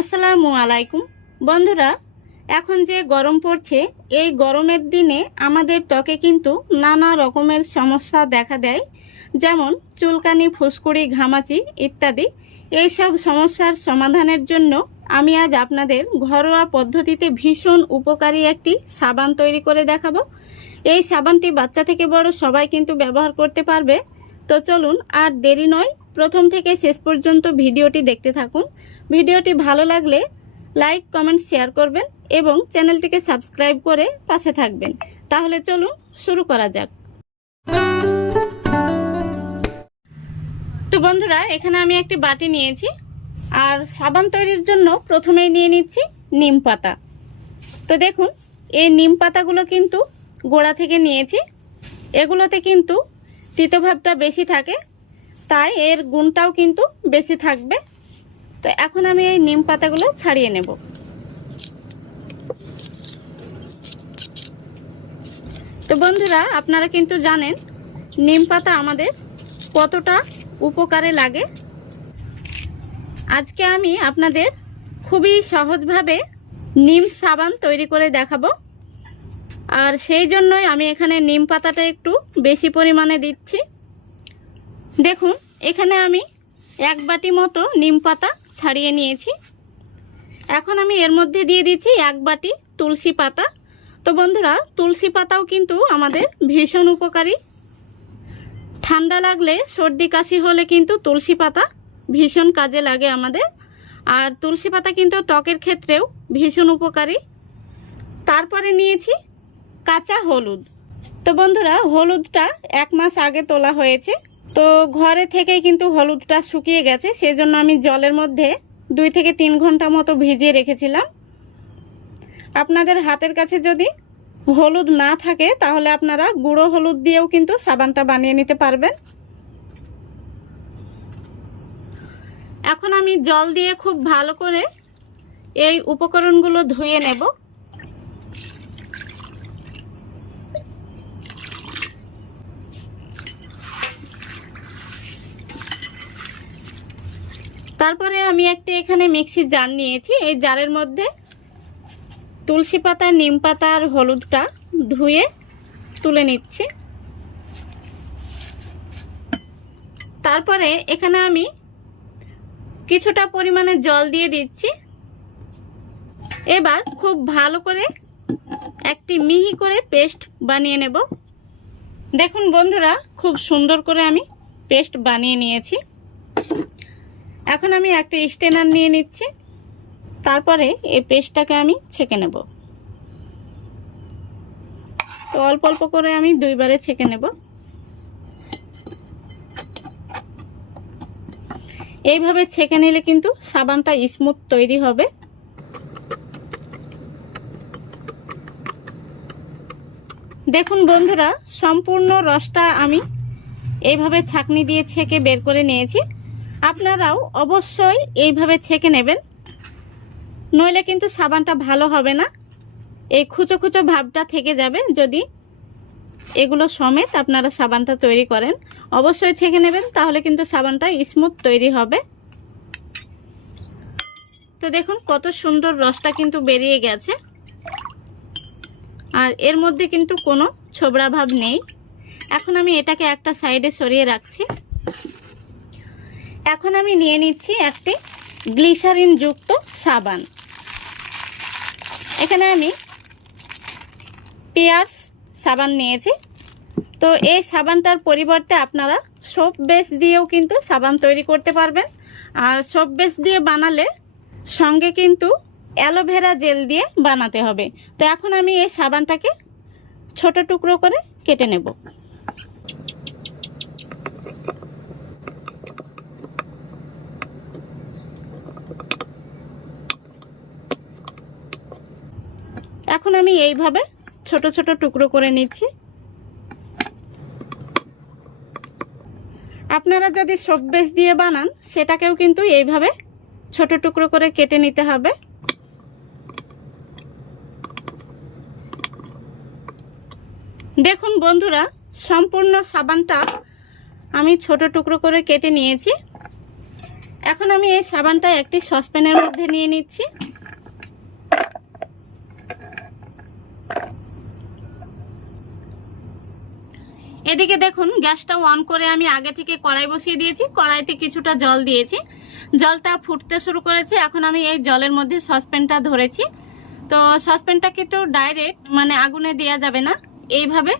আসসালামু আলাইকুম বন্ধুরা, এখন যে গরম পড়ছে এই গরমের দিনে আমাদের ত্বকে কিন্তু নানা রকমের সমস্যা দেখা দেয়, যেমন চুলকানি, ফুসকুড়ি, ঘামাচি ইত্যাদি। এই সব সমস্যার সমাধানের জন্য আমি আজ আপনাদের ঘরোয়া পদ্ধতিতে ভীষণ উপকারী একটি সাবান তৈরি করে দেখাবো। এই সাবানটি বাচ্চা থেকে বড় সবাই কিন্তু ব্যবহার করতে পারবে। তো চলুন আর দেরি নয়, প্রথম থেকে শেষ পর্যন্ত ভিডিওটি দেখতে থাকুন। ভিডিওটি ভালো লাগলে লাইক, কমেন্ট, শেয়ার করবেন এবং চ্যানেলটিকে সাবস্ক্রাইব করে পাশে থাকবেন। তাহলে চলুন শুরু করা যাক। তো বন্ধুরা, এখানে আমি একটি বাটি নিয়েছি আর সাবান তৈরির জন্য প্রথমেই নিয়ে নিচ্ছি নিম পাতা। তো দেখুন, এই নিম পাতাগুলো কিন্তু গোড়া থেকে নিয়েছি। এগুলোতে কিন্তু তিতভাবটা বেশি থাকে, তাই এর গুণটাও কিন্তু বেশি থাকবে। তো এখন আমি এই নিম পাতাগুলো ছাড়িয়ে নেব। তো বন্ধুরা, আপনারা কিন্তু জানেন নিম পাতা আমাদের কতটা উপকারে লাগে। আজকে আমি আপনাদের খুবই সহজভাবে নিম সাবান তৈরি করে দেখাবো, আর সেই জন্যই আমি এখানে নিম পাতাটা একটু বেশি পরিমাণে দিচ্ছি। দেখুন, এখানে আমি এক বাটি মতো নিম পাতা ছাড়িয়ে নিয়েছি। এখন আমি এর মধ্যে দিয়ে দিচ্ছি এক বাটি তুলসী পাতা। তো বন্ধুরা, তুলসী পাতাও কিন্তু আমাদের ভীষণ উপকারী। ঠান্ডা লাগলে, সর্দি কাশি হলে কিন্তু তুলসী পাতা ভীষণ কাজে লাগে আমাদের। আর তুলসী পাতা কিন্তু ত্বকের ক্ষেত্রেও ভীষণ উপকারী। তারপরে নিয়েছি কাঁচা হলুদ। তো বন্ধুরা, হলুদটা 1 মাস আগে তোলা হয়েছে, তো ঘরে থেকেই কিন্তু হলুদটা শুকিয়ে গেছে, সেজন্য আমি জলের মধ্যে 2 থেকে 3 ঘন্টা মতো ভিজিয়ে রেখেছিলাম। আপনাদের হাতের কাছে যদি হলুদ না থাকে তাহলে আপনারা গুঁড়ো হলুদ দিয়েও কিন্তু সাবানটা বানিয়ে নিতে পারবেন। এখন আমি জল দিয়ে খুব ভালো করে এই উপকরণগুলো ধুয়ে নেব। তারপরে আমি এখানে মিক্সির জার নিয়েছি। এই জারের মধ্যে তুলসী পাতা, নিম পাতা আর হলুদটা ধুয়ে তুলে নিচ্ছি। তারপরে এখানে আমি কিছুটা পরিমাণে জল দিয়ে দিচ্ছি। এবার খুব ভালো করে একটি মিহি করে পেস্ট বানিয়ে নেব। দেখুন বন্ধুরা, খুব সুন্দর করে আমি পেস্ট বানিয়ে নিয়েছি। এখন আমি একটা স্ট্রেনার নিয়ে নিচ্ছি। তারপরে এই পেস্টটাকে আমি ছেঁকে নেব। তো অল্প অল্প করে আমি 2 বারে ছেঁকে নেব। এইভাবে ছেঁকে নিলে কিন্তু সাবানটা স্মুথ তৈরি হবে। দেখুন বন্ধুরা, সম্পূর্ণ রসটা আমি এইভাবে ছাঁকনি দিয়ে ছেঁকে বের করে নিয়েছি। আপনারাও অবশ্যই এইভাবে ছেঁকে নেবেন, নইলে কিন্তু সাবানটা ভালো হবে না। এই খুচো খুচো ভাবটা থেকে যাবে যদি এগুলো সমেত আপনারা সাবানটা তৈরি করেন। অবশ্যই ছেঁকে নেবেন, তাহলে কিন্তু সাবানটা স্মুথ তৈরি হবে। তো দেখুন কত সুন্দর রসটা কিন্তু বেরিয়ে গেছে, আর এর মধ্যে কিন্তু কোনো ছোবড়া ভাব নেই। এখন আমি এটাকে একটা সাইডে সরিয়ে রাখছি। এখন আমি নিয়ে নিচ্ছি একটি গ্লিসারিন যুক্ত সাবান। এখানে আমি পিয়ার্স সাবান নিয়েছি। তো এই সাবানটার পরিবর্তে আপনারা সোপ বেস দিয়েও কিন্তু সাবান তৈরি করতে পারবেন। আর সোপ বেস দিয়ে বানালে সঙ্গে কিন্তু অ্যালোভেরা জেল দিয়ে বানাতে হবে। তো এখন আমি এই সাবানটাকে ছোট টুকরো করে কেটে নেব। এখন আমি এইভাবে ছোট ছোট টুকরো করে নিচ্ছি। আপনারা যদি সোপ বেস দিয়ে বানান সেটাকেও কিন্তু এইভাবে ছোট টুকরো করে কেটে নিতে হবে। দেখুন বন্ধুরা, সম্পূর্ণ সাবানটা আমি ছোট টুকরো করে কেটে নিয়েছি। এখন আমি এই সাবানটা একটি সসপ্যানের মধ্যে নিয়ে নিচ্ছি। এদিকে দেখুন গ্যাসটা অন করে আমি আগে থেকে কড়াই বসিয়ে দিয়েছি। কড়াইতে কিছুটা জল দিয়েছি, জলটা ফুটতে শুরু করেছে। এখন আমি এই জলের মধ্যে সসপ্যানটা ধরেছি। তো সসপ্যানটা কিন্তু ডাইরেক্ট মানে আগুনে দেওয়া যাবে না, এইভাবে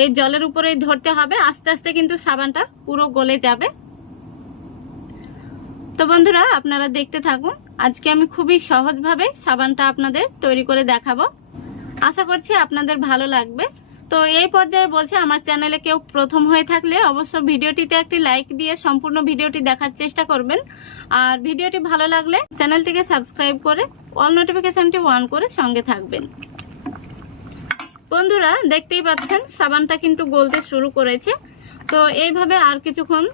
এই জলের উপরেই ধরতে হবে। আস্তে আস্তে কিন্তু সাবানটা পুরো গলে যাবে। তো বন্ধুরা আপনারা দেখতে থাকুন। আজকে আমি খুবই সহজভাবে সাবানটা আপনাদের তৈরি করে দেখাবো। আশা করছি আপনাদের ভালো লাগবে। তো এই পর্যায়ে বলছে, আমার চ্যানেলে কেউ প্রথম হয়ে থাকলে অবশ্য ভিডিওটিতে একটি লাইক দিয়ে সম্পূর্ণ ভিডিওটি দেখার চেষ্টা করবেন। আর ভিডিওটি ভালো লাগলে চ্যানেলটিকে সাবস্ক্রাইব করে অল নোটিফিকেশনটি অন করে সঙ্গে থাকবেন। বন্ধুরা দেখতেই পাচ্ছেন সাবানটা কিন্তু গলতে শুরু করেছে। তো এইভাবে আর কিছুক্ষণ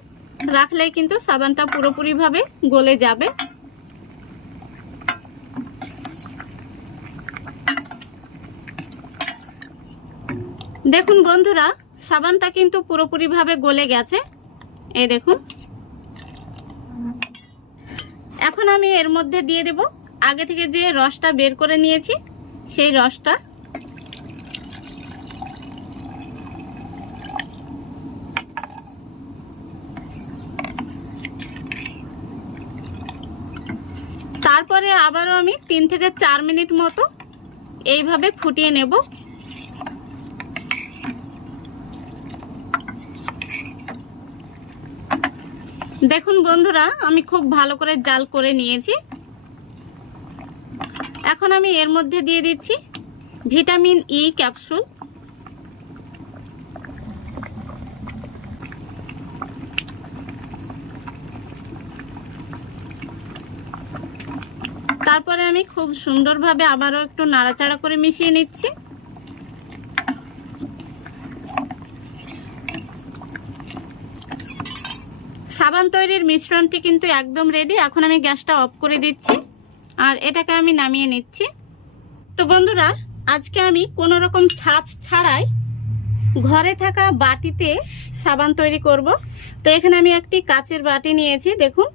রাখলেই কিন্তু সাবানটা পুরোপুরিভাবে গলে যাবে। দেখুন বন্ধুরা সাবানটা কিন্তু পুরোপুরিভাবে গলে গেছে, এই দেখুন। এখন আমি এর মধ্যে দিয়ে দেব আগে থেকে যে রসটা বের করে নিয়েছি সেই রসটা। তারপরে আবারও আমি 3 থেকে 4 মিনিট মতো এইভাবে ফুটিয়ে নেব। দেখুন বন্ধুরা আমি খুব ভালো করে জাল করে নিয়েছি। এখন আমি এর মধ্যে দিয়ে দিচ্ছি ভিটামিন ই ক্যাপসুল। তারপরে আমি খুব সুন্দরভাবে আবারও একটু নাড়াচাড়া করে মিশিয়ে নিচ্ছি। সাবান তৈরির মিশ্রণটি কিন্তু একদম রেডি। এখন আমি গ্যাসটা অফ করে দিচ্ছি আর এটাকে আমি নামিয়ে নিচ্ছি। তো বন্ধুরা আজকে আমি কোনো রকম ছাঁচ ছাড়াই ঘরে থাকা বাটিতে সাবান তৈরি করব। তো এখানে আমি একটি কাচের বাটি নিয়েছি দেখুন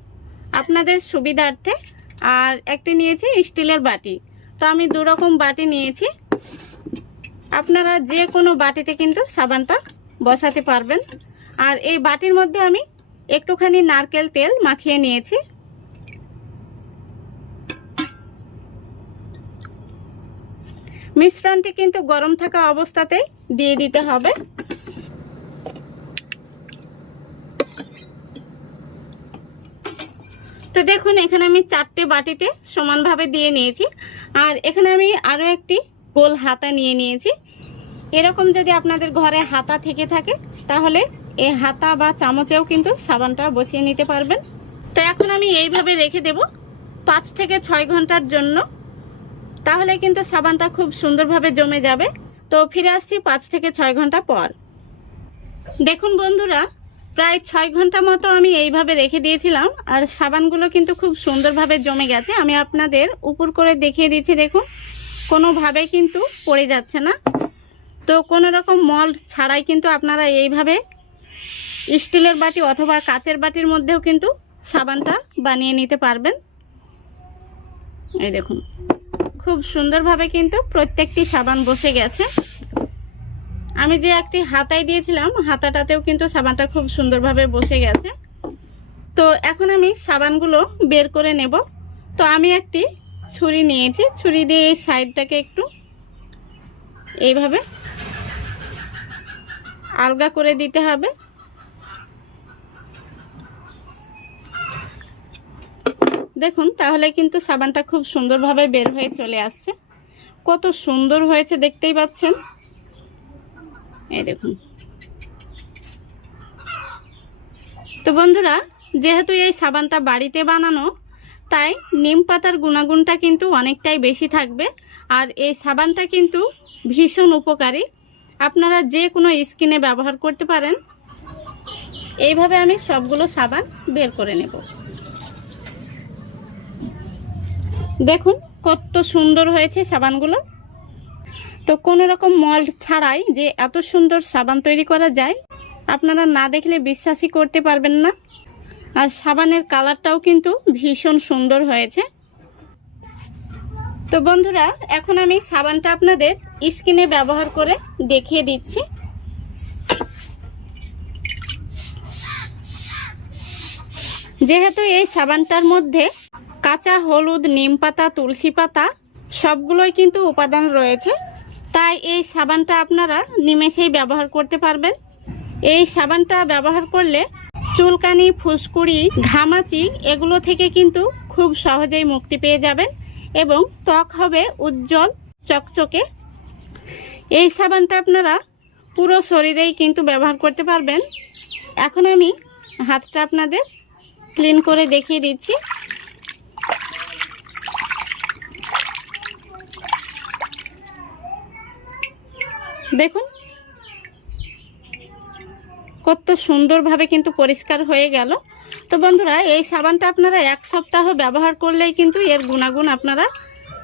আপনাদের সুবিধার্থে, আর একটি নিয়েছি স্টিলের বাটি। তো আমি দু রকম বাটি নিয়েছি। আপনারা যে কোনো বাটিতে কিন্তু সাবানটা বসাতে পারবেন। আর এই বাটির মধ্যে আমি একটুখানি নারকেল তেল মাখিয়ে নিয়েছি। মিশ্রণটি কিন্তু গরম থাকা অবস্থাতেই দিয়ে দিতে হবে। তো দেখুন এখানে আমি 4টে বাটিতে সমানভাবে দিয়ে নিয়েছি। আর এখানে আমি আরও একটি গোল হাতা নিয়ে নিয়েছি। এরকম যদি আপনাদের ঘরে হাতা থেকে থাকে তাহলে এই হাতা বা চামচেও কিন্তু সাবানটা বসিয়ে নিতে পারবেন। তো এখন আমি এইভাবে রেখে দেব 5 থেকে 6 ঘন্টার জন্য, তাহলে কিন্তু সাবানটা খুব সুন্দরভাবে জমে যাবে। তো ফিরে আসছি 5 থেকে 6 ঘন্টা পর। দেখুন বন্ধুরা প্রায় 6 ঘন্টা মতো আমি এইভাবে রেখে দিয়েছিলাম আর সাবানগুলো কিন্তু খুব সুন্দরভাবে জমে গেছে। আমি আপনাদের উপর করে দেখিয়ে দিচ্ছি দেখুন, কোনোভাবে কিন্তু পড়ে যাচ্ছে না। তো কোনো রকম মল্ড ছাড়াই কিন্তু আপনারা এইভাবে স্টিলের বাটি অথবা কাচের বাটির মধ্যেও কিন্তু সাবানটা বানিয়ে নিতে পারবেন। এই দেখুন খুব সুন্দরভাবে কিন্তু প্রত্যেকটি সাবান বসে গেছে। আমি যে একটি হাতায় দিয়েছিলাম হাতাটাতেও কিন্তু সাবানটা খুব সুন্দরভাবে বসে গেছে। তো এখন আমি সাবানগুলো বের করে নেব। তো আমি একটি ছুরি নিয়েছি, ছুরি দিয়ে এই সাইডটাকে একটু এইভাবে আলগা করে দিতে হবে। দেখুন তাহলে কিন্তু সাবানটা খুব সুন্দরভাবে বের হয়ে চলে আসছে। কত সুন্দর হয়েছে দেখতেই পাচ্ছেন, এই দেখুন। তো বন্ধুরা যেহেতু এই সাবানটা বাড়িতে বানানো তাই নিম পাতার গুণাগুণটা কিন্তু অনেকটাই বেশি থাকবে। আর এই সাবানটা কিন্তু ভীষণ উপকারী, আপনারা যে কোনো স্কিনে ব্যবহার করতে পারেন। এইভাবে আমি সবগুলো সাবান বের করে নেব। দেখুন কত সুন্দর হয়েছে সাবানগুলো। তো কোনো রকম মল্ড ছাড়াই যে এত সুন্দর সাবান তৈরি করা যায় আপনারা না দেখলে বিশ্বাসই করতে পারবেন না। আর সাবানের কালারটাও কিন্তু ভীষণ সুন্দর হয়েছে। তো বন্ধুরা, এখন আমি সাবানটা আপনাদের স্কিনে ব্যবহার করে দেখিয়ে দিচ্ছি। যেহেতু এই সাবানটার মধ্যে কাঁচা হলুদ, নিম পাতা, তুলসী পাতা সবগুলোই কিন্তু উপাদান রয়েছে, তাই এই সাবানটা আপনারা নিমেষেই ব্যবহার করতে পারবেন। এই সাবানটা ব্যবহার করলে চুলকানি, ফুসকুড়ি, ঘামাচি এগুলো থেকে কিন্তু খুব সহজেই মুক্তি পেয়ে যাবেন এবং ত্বক হবে উজ্জ্বল চকচকে। এই সাবানটা আপনারা পুরো শরীরেই কিন্তু ব্যবহার করতে পারবেন। এখন আমি হাতটা আপনাদের ক্লিন করে দেখিয়ে দিচ্ছি। দেখুন কত সুন্দরভাবে কিন্তু পরিষ্কার হয়ে গেল। তো বন্ধুরা, এই সাবানটা আপনারা 1 সপ্তাহ ব্যবহার করলেই কিন্তু এর গুণাগুণ আপনারা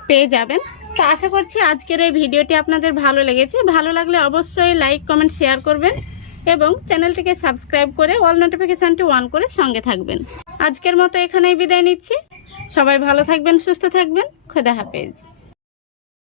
পেয়ে যাবেন। তো আশা করছি আজকের এই ভিডিওটি আপনাদের ভালো লেগেছে। ভালো লাগলে অবশ্যই লাইক, কমেন্ট, শেয়ার করবেন এবং চ্যানেলটিকে সাবস্ক্রাইব করে অল নোটিফিকেশানটি অন করে সঙ্গে থাকবেন। আজকের মতো এখানেই বিদায় নিচ্ছি। সবাই ভালো থাকবেন, সুস্থ থাকবেন। খোদা হাফেজ।